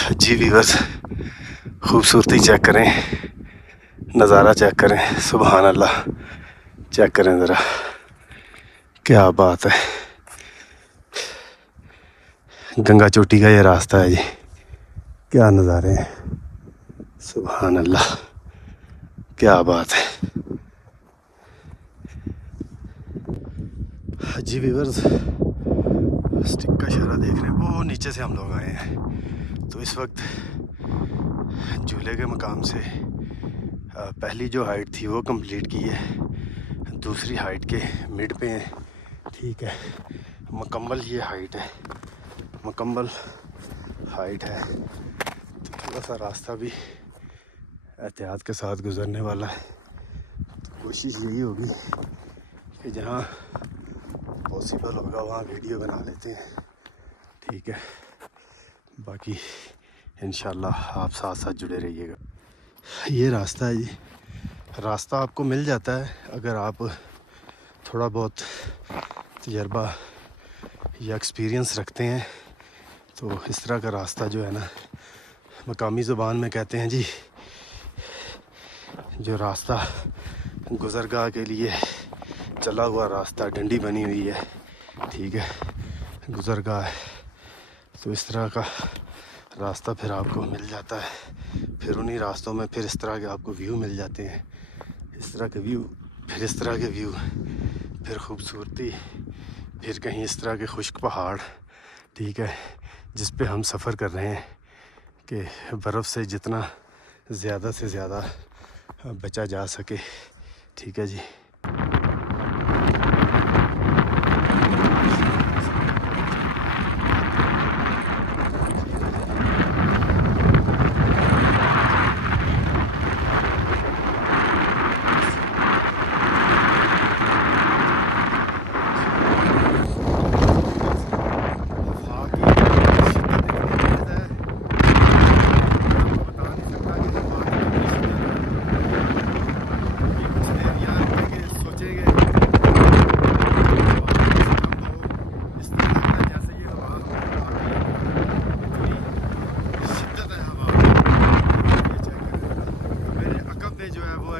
जी viewers, खूबसूरती check करें, नज़ारा चेक करें, सुभान अल्लाह। चेक करें ज़रा, क्या बात है। गंगा चोटी का ये रास्ता है जी, क्या नज़ारे हैं, सुभान अल्लाह, क्या बात है। जी व्यूअर्स, स्टिक का इशारा देख रहे हैं, वो नीचे से हम लोग आए हैं। तो इस वक्त झूले के मकाम से पहली जो हाइट थी वो कंप्लीट की है, दूसरी हाइट के मिड पे हैं, ठीक है। मुकम्मल ये हाइट है, मुकम्मल हाइट है। तो थोड़ा सा रास्ता भी एहतियात के साथ गुजरने वाला है। तो कोशिश यही होगी कि जहाँ पॉसिबल होगा वहाँ वीडियो बना लेते हैं, ठीक है। बाकी इंशाल्लाह आप साथ साथ जुड़े रहिएगा। ये रास्ता है जी, रास्ता आपको मिल जाता है अगर आप थोड़ा बहुत तजर्बा या एक्सपीरियंस रखते हैं। तो इस तरह का रास्ता जो है ना, मकामी ज़ुबान में कहते हैं जी, जो रास्ता गुज़रगाह के लिए चला हुआ रास्ता, डंडी बनी हुई है, ठीक है, गुज़रगाह है। तो इस तरह का रास्ता फिर आपको मिल जाता है। फिर उन्हीं रास्तों में फिर इस तरह के आपको व्यू मिल जाते हैं, इस तरह के व्यू, फिर इस तरह के व्यू, फिर खूबसूरती, फिर कहीं इस तरह के खुश्क पहाड़, ठीक है, जिस पे हम सफ़र कर रहे हैं कि बर्फ़ से जितना ज़्यादा से ज़्यादा बचा जा सके, ठीक है जी।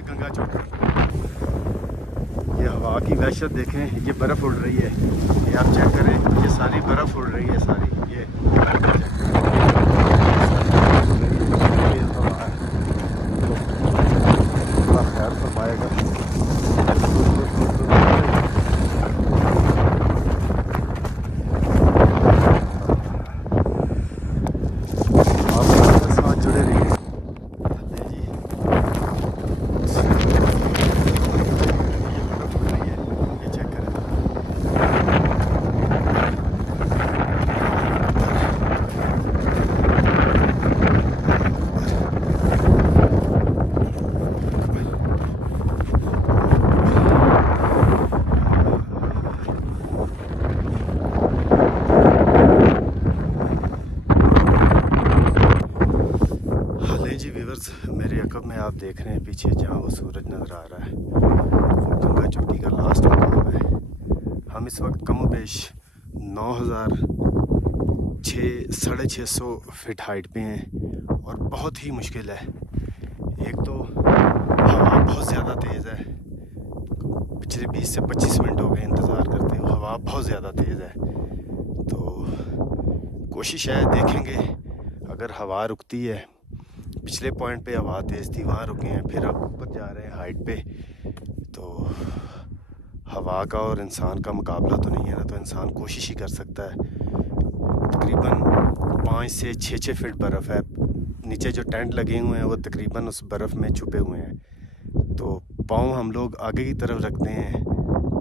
गंगा चोटी, ये हवा की वहशत देखें, ये बर्फ़ उड़ रही है, ये आप चेक करें, ये सारी बर्फ़ उड़ रही है, सारी ये हवा है। बड़ा खैर फरमाएगा। आप साथ जुड़े रहिए। मेरे अकब में आप देख रहे हैं पीछे जहाँ वो सूरज नज़र आ रहा है, वो गंगा चोटी का लास्ट मकाम है। हम इस वक्त कमोबेश 9,600 फीट हाइट पे हैं और बहुत ही मुश्किल है। एक तो हवा बहुत ज़्यादा तेज़ है, पिछले 20 से 25 मिनट हो गए इंतज़ार करते हुए, हवा बहुत ज़्यादा तेज़ है। तो कोशिश है, देखेंगे अगर हवा रुकती है। पिछले पॉइंट पे हवा तेज़ थी, वहाँ रुके हैं, फिर अब ऊपर जा रहे हैं हाइट पे। तो हवा का और इंसान का मुकाबला तो नहीं है ना, तो इंसान कोशिश ही कर सकता है। तकरीबन 5 से 6 फीट बर्फ़ है, नीचे जो टेंट लगे हुए हैं वो तकरीबन उस बर्फ़ में छुपे हुए हैं। तो पाँव हम लोग आगे की तरफ रखते हैं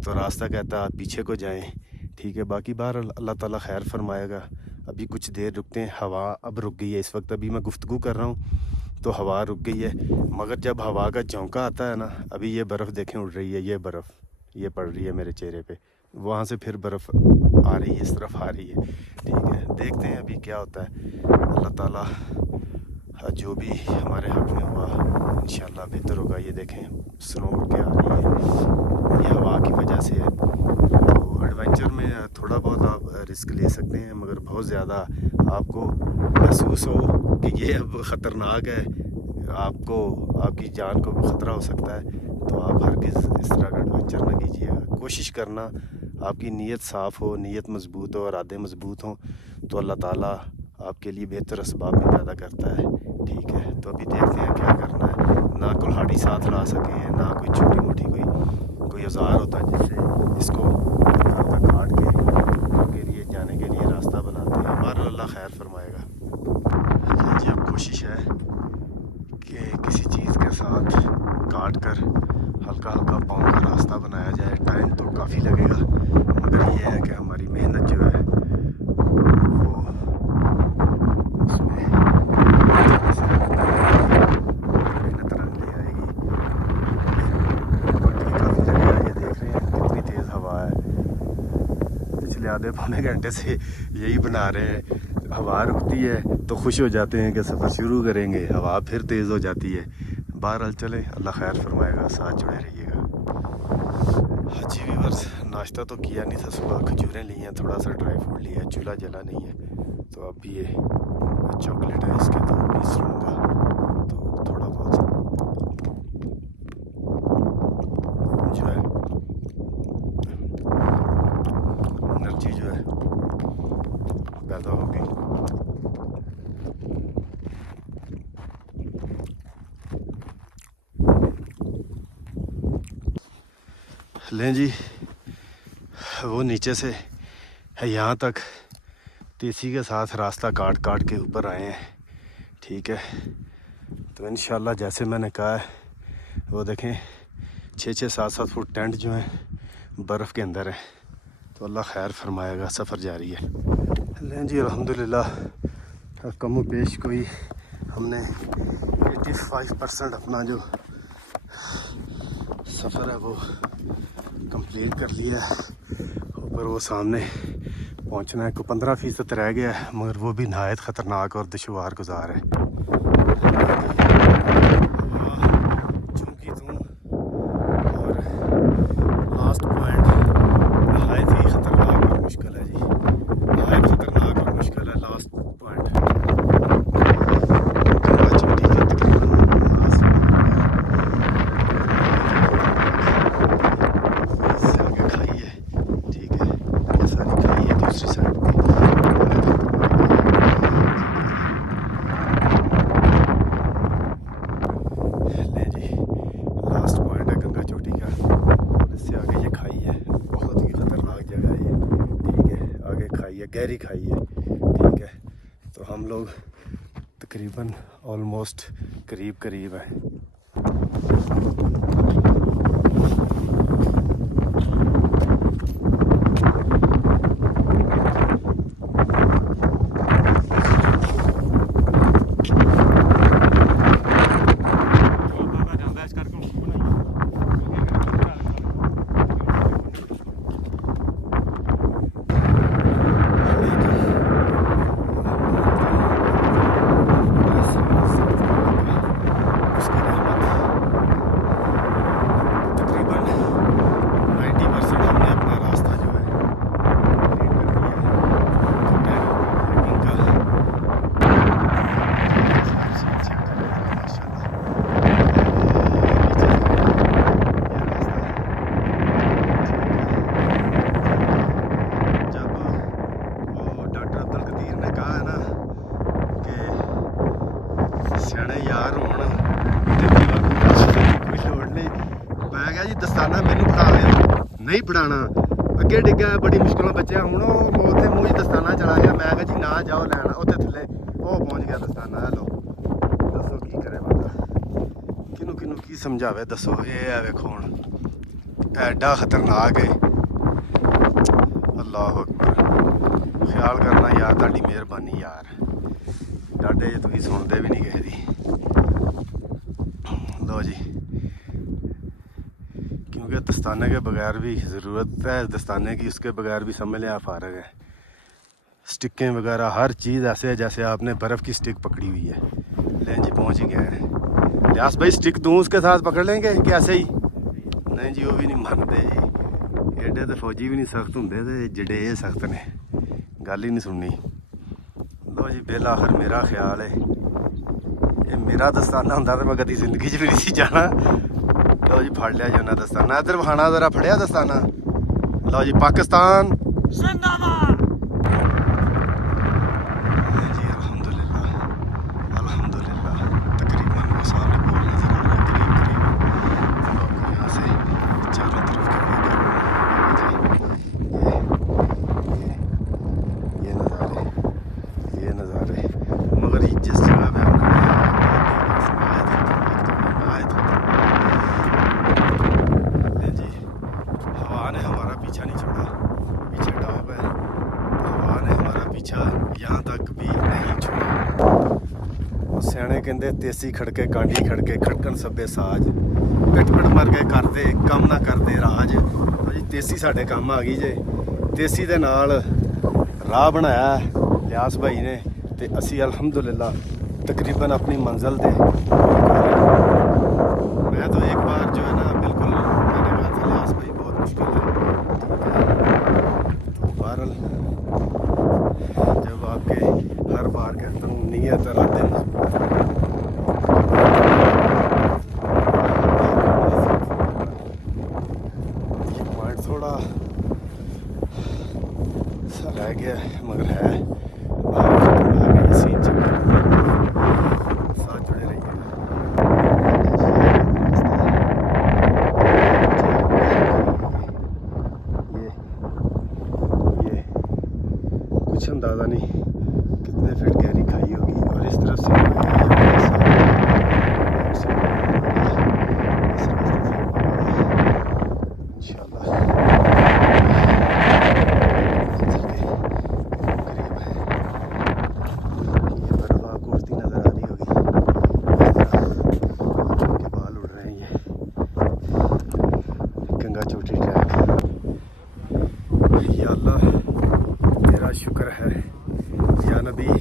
तो रास्ता कहता है आप पीछे को जाएं, ठीक है। बाकी बाहर अल्लाह ताला खैर फरमाएगा। अभी कुछ देर रुकते हैं, हवा अब रुक गई है। इस वक्त अभी मैं गुफ्तगू कर रहा हूँ तो हवा रुक गई है, मगर जब हवा का झोंका आता है ना, अभी ये बर्फ़ देखें उड़ रही है, ये बर्फ़ ये पड़ रही है मेरे चेहरे पे, वहाँ से फिर बर्फ़ आ रही है, इस तरफ आ रही है, ठीक है। देखते हैं अभी क्या होता है। अल्लाह ताला जो भी हमारे हक़ में हुआ इंशाल्लाह बेहतर होगा। ये देखें स्नो उड़ के आ रही है, ये हवा की वजह से है। तो एडवेंचर में थोड़ा बहुत आप रिस्क ले सकते हैं, मगर बहुत ज़्यादा आपको महसूस हो कि ये अब ख़तरनाक है, आपको आपकी जान को भी ख़तरा हो सकता है, तो आप हरगिज़ इस तरह का एडवेंचर ना कीजिएगा। कोशिश करना आपकी नीयत साफ़ हो, नीयत मज़बूत हो, इरादे मज़बूत हों, तो अल्लाह ताला आपके लिए बेहतर असबाब भी पैदा करता है। ठीक है, तो अभी देखते हैं क्या करना है। ना कुल्हाड़ी साथ ला सकें, ना कोई छोटी मोटी कोई औजार होता है जिससे इसको काट के आगे लिए जाने के लिए रास्ता बनाते हैं। पर अल्लाह खैर फरमाएगा। जी अब कोशिश है कि किसी चीज़ के साथ काट कर हल्का हल्का पाँव का रास्ता बनाया जाए। टाइम तो काफ़ी लगेगा, मगर ये है कि हमारी मेहनत जो है वो उसमें मेहनत रंग ले आएगी। बाकी काफ़ी लगेगा। ये देख रहे हैं कितनी तेज़ हवा है। पिछले आधे पौने घंटे से यही बना रहे हैं। हवा रुकती है तो खुश हो जाते हैं कि सफ़र शुरू करेंगे, हवा फिर तेज़ हो जाती है। बहरहाल चले, अल्लाह खैर फरमाएगा, साथ जुड़े रहिएगा। हाँ जी व्यूअर्स, नाश्ता तो किया नहीं था, सुबह खजूरें ली हैं, थोड़ा सा ड्राई फ्रूट लिया है, चूल्हा जला नहीं है, तो अब ये चॉकलेट है, इसके 2 पीस लूँगा, तो थोड़ा बहुत जो है एनर्जी जो है पैदा होगी। लें जी, वो नीचे से है यहाँ तक तीसी के साथ रास्ता काट काट के ऊपर आए हैं। ठीक है, तो इंशाल्लाह जैसे मैंने कहा है, वो देखें 6-6, 7-7 फुट टेंट जो है बर्फ़ के अंदर है, तो अल्लाह खैर फरमाएगा, सफ़र जारी है। लें जी, अल्हम्दुलिल्लाह कम पेश कोई हमने 85% अपना जो सफ़र है वो कंप्लीट कर लिया है। ऊपर वो सामने पहुंचना है, को 15% रह गया है, मगर वो भी नहायत ख़तरनाक और दुश्वार गुजार है। चूँकि और लास्ट पॉइंट नहायत ही ख़तरनाक और मुश्किल है जी, नहायत ख़तरनाक और मुश्किल है लास्ट पॉइंट। गहरी खाई है। ठीक है, तो हम लोग तकरीबन ऑलमोस्ट करीब हैं। दस्ताना मैनू फड़ा लिया, नहीं फड़ाना, अगे डिग्गा बड़ी मुश्किलों बचे हूँ उत्थे मूँह दस्ताना चला गया। मैं कहा जी ना जाओ लैन, उत्थे थले वो पहुँच गया दस्ताना। लो दसो की करे बंदा, किनू किनू की समझावे दसो। ये है वेखो हुण एडा खतरनाक है, अल्लाह अकबर। ख्याल करना यार, तुहाडी मेहरबानी यार, डाडे जे तुसीं सुनदे भी नहीं किसी दी। लो जी, क्योंकि दस्ताने के बगैर भी ज़रूरत है दस्ताने की, उसके बगैर भी समझ लें आप फारग है। स्टिकें वगैरह हर चीज़ ऐसे है जैसे आपने बर्फ़ की स्टिक पकड़ी हुई है। लें जी, पहुंच ही गए हैं। लियास भाई स्टिक दूँ उसके साथ पकड़ लेंगे कि ऐसे ही? नहीं जी, वो भी नहीं मानते जी, एडे तो फौजी भी नहीं सख्त होंगे, तो जड़े सख्त ने, गल ही नहीं सुननी। लो लो जी बिल आखिर मेरा ख्याल है ये मेरा दस्ताना होंदा तो मैं कभी जिंदगी च भी नहीं सी जाना। लो जी फड़ लिया जी उन्हें दस्ताना, इधर बखाना जरा फड़िया दस्ताना। लो जी पाकिस्तान जिंदाबाद। जी अल्हम्दुलिल्लाह अल्हम्दुलिल्लाह। तकरीबन वो सामने पोल नजर आ रहा है करीब करीब। यहाँ से चारों तरफ के ये नज़ारे ये नज़ारे। मगर ये जिस जगह पे हम खड़े हैं जी हवा ने हमारा पीछा नहीं छोड़ा। पीछे टॉप है, हवा ने हमारा पीछा यहाँ तक भी नहीं छोड़ा। सियाने कहते तेसी खड़के कांडी खड़के खड़कन सभे साज, पिट पिट मर गए करते कम ना करते राज। जी तेसी साढ़े काम आ गई जे, तेसी दे नाल राह बनाया लियास भाई ने ते असी अल्हम्दुलिल्लाह तकरीबन अपनी मंजिल दे। मैं तो एक बार जो है ना बिल्कुल मैंने कहा था लियास भाई बहुत मुश्किल है, तो बहरहाल जब आपके हर बार के तुम नीयत इरादे ये पॉइंट थोड़ा सा रह गया मगर है सीन साथ जुड़े रहिए। ये कुछ अंदाज़ा नहीं कितने फीट गहरी खाई होगी और इस तरफ से इंशाल्लाह चोटी ट्रैक। या अल्लाह तेरा शुक्र है, या नबी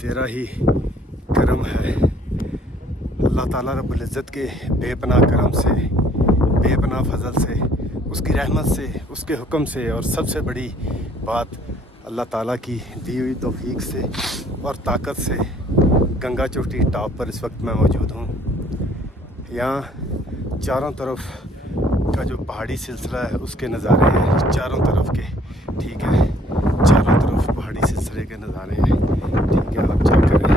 तेरा ही करम है। अल्लाह ताला रब्बुल इज़्ज़त के बेपनाह करम से, बेपनाह फजल से, उसकी रहमत से, उसके हुक्म से और सबसे बड़ी बात अल्लाह ताला की दी हुई तौफीक से और ताकत से गंगा चोटी टॉप पर इस वक्त मैं मौजूद हूँ। यहाँ चारों तरफ का जो पहाड़ी सिलसिला है उसके नज़ारे हैं चारों तरफ के, ठीक है, चारों तरफ पहाड़ी सिलसिले के नज़ारे हैं, ठीक है। आप चेक करें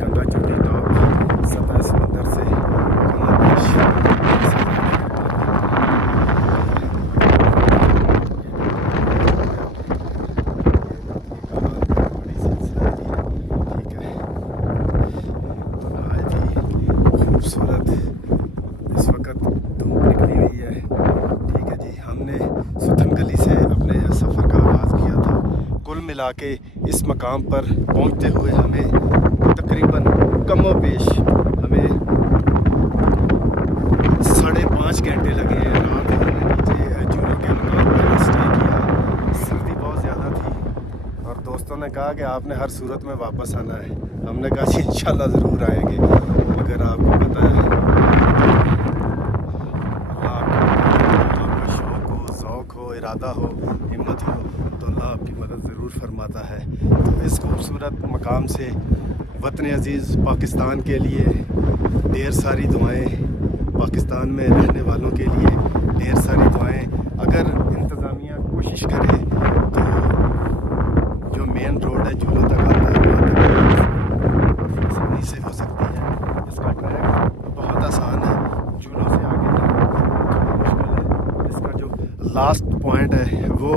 गंगा चोटी टॉप सतह समंदर से कमोबेश खूबसूरत इस वक्त धूप निकली हुई है, ठीक है जी। हमने सुथन गली से अपने सफ़र का आगाज़ किया था। कुल मिला के इस मकाम पर पहुंचते हुए हमें तकरीबन कमोबेश हमें 5.5 घंटे लगे हैं। रात हमने नीचे जूनों के मकाम पर स्टे किया। सर्दी बहुत ज़्यादा थी और दोस्तों ने कहा कि आपने हर सूरत में वापस आना है। हमने कहा जी इंशाल्लाह ज़रूर आएंगे, मगर आपको पता है इरादा हो, हिम्मत हो तो अल्लाह आपकी मदद ज़रूर फरमाता है। तो इस खूबसूरत मकाम से वतन अज़ीज़ पाकिस्तान के लिए ढेर सारी दुआएं, पाकिस्तान में रहने वालों के लिए ढेर सारी दुआएं। अगर इंतज़ामिया कोशिश करे तो जो मेन रोड है जूलों तक आता है आसानी से हो सकती है। इसका ट्रैक बहुत आसान है, जूलों से आगे मुश्किल है। इसका जो लास्ट पॉइंट है वो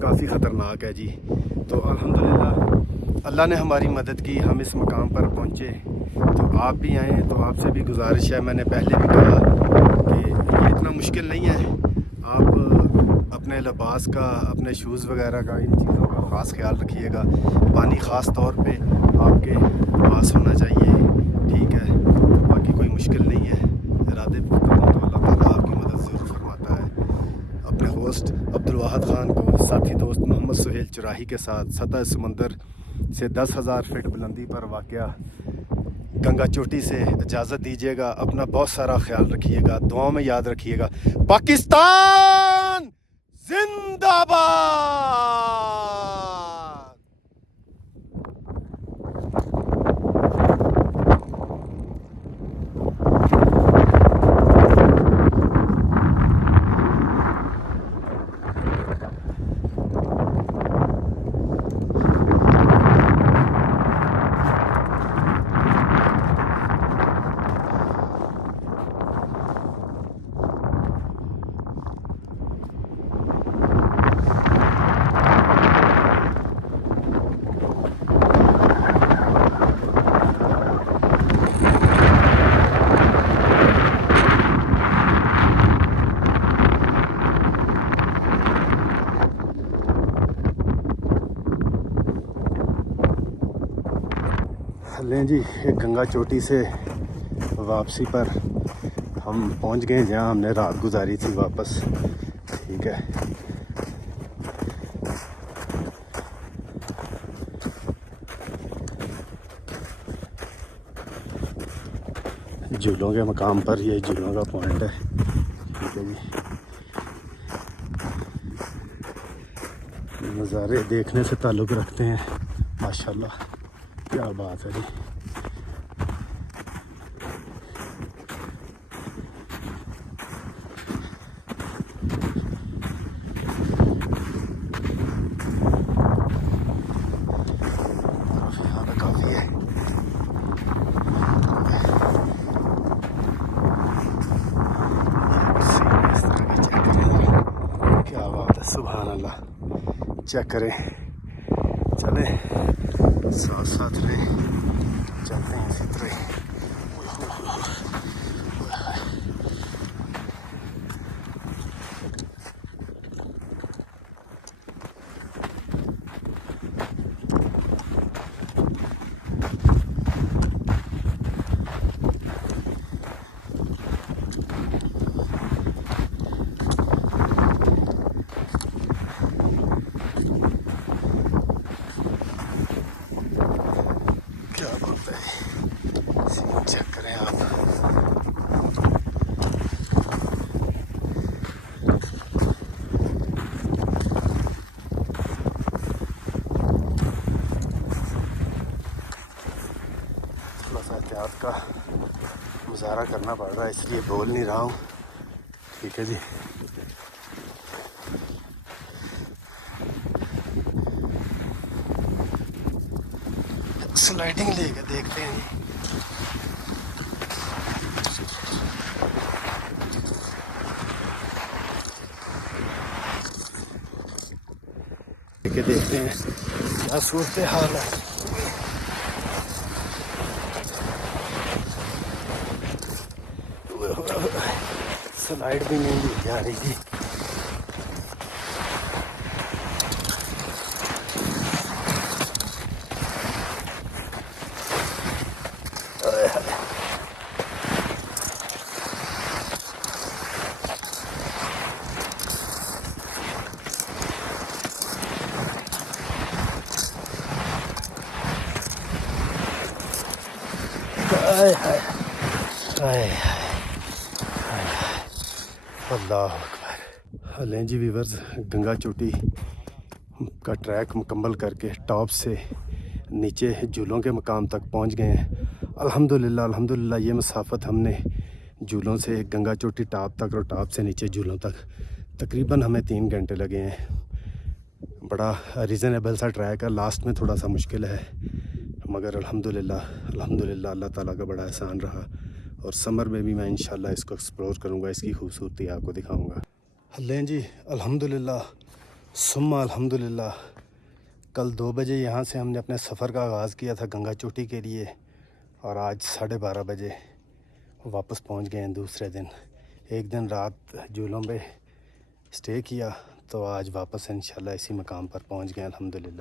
काफ़ी ख़तरनाक है जी। तो अल्हम्दुलिल्लाह अल्लाह ने हमारी मदद की, हम इस मकाम पर पहुँचे। तो आप भी आएँ तो आपसे भी गुजारिश है, मैंने पहले भी कहा कि ये इतना मुश्किल नहीं है। आप अपने लिबास का, अपने शूज़ वगैरह का, इन चीज़ों का ख़ास ख्याल रखिएगा। पानी ख़ास तौर पे आपके पास होना चाहिए, ठीक है। बाकी कोई मुश्किल नहीं है, इरादे पुख्ता हो तो अल्लाह ताला आपकी मदद ज़रूर फरमाता है। अपने होस्ट अब्दुल वाहिद ख़ान को साथी दोस्त मोहम्मद सुहेल चुराही के साथ सतह समंदर से 10,000 फीट बुलंदी पर वाक़या गंगा चोटी से इजाज़त दीजिएगा। अपना बहुत सारा ख्याल रखिएगा, दुआओं में याद रखिएगा। पाकिस्तान जिंदाबाद। लें जी, एक गंगा चोटी से वापसी पर हम पहुंच गए जहां हमने रात गुजारी थी वापस। ठीक है, झूलों के मकाम पर, ये झूलों का पॉइंट है। ठीक है जी, नज़ारे देखने से ताल्लुक़ रखते हैं माशाल्लाह, क्या बात है जी। यहाँ पे काफ़ी है। क्या बात है, सुभान अल्लाह। चेक करें, चलें साथ साथ रहें, चलते हैं इसी तरह। क्या बात है, सीन चेक करें आप। थोड़ा सा एहतियात का मुजाहरा करना पड़ रहा है, इसलिए बोल नहीं रहा हूँ। ठीक है जी, स्लाइडिंग लेके देखते हैं। लेके देखते हैं क्या सूरत हाल है। स्लाइड भी नहीं दी जा रही थी। अल्लाह अकबर। लें जी वीवर्स, गंगा चोटी का ट्रैक मुकम्मल करके टॉप से नीचे झूलों के मकाम तक पहुंच गए हैं। अल्हम्दुलिल्लाह अल्हम्दुलिल्लाह, ये मसाफत हमने झूलों से गंगा चोटी टॉप तक और टॉप से नीचे झूलों तक तकरीबन हमें 3 घंटे लगे हैं। बड़ा रीज़नेबल सा ट्रैक है, लास्ट में थोड़ा सा मुश्किल है, मगर अल्हम्दुलिल्लाह अल्हम्दुलिल्लाह अल्लाह ताला का बड़ा एहसान रहा। और समर में भी मैं इंशाल्लाह इसको एक्सप्लोर करूँगा, इसकी खूबसूरती आपको दिखाऊँगा। लें जी, अल्हम्दुलिल्लाह सुम्मा अल्हम्दुलिल्लाह, कल 2 बजे यहाँ से हमने अपने सफ़र का आगाज़ किया था गंगा चोटी के लिए, और आज 12:30 बजे वापस पहुँच गए हैं दूसरे दिन। एक दिन रात झूलों पे स्टे किया, तो आज वापस इंशाल्लाह इसी मकाम पर पहुँच गए अल्हम्दुलिल्लाह।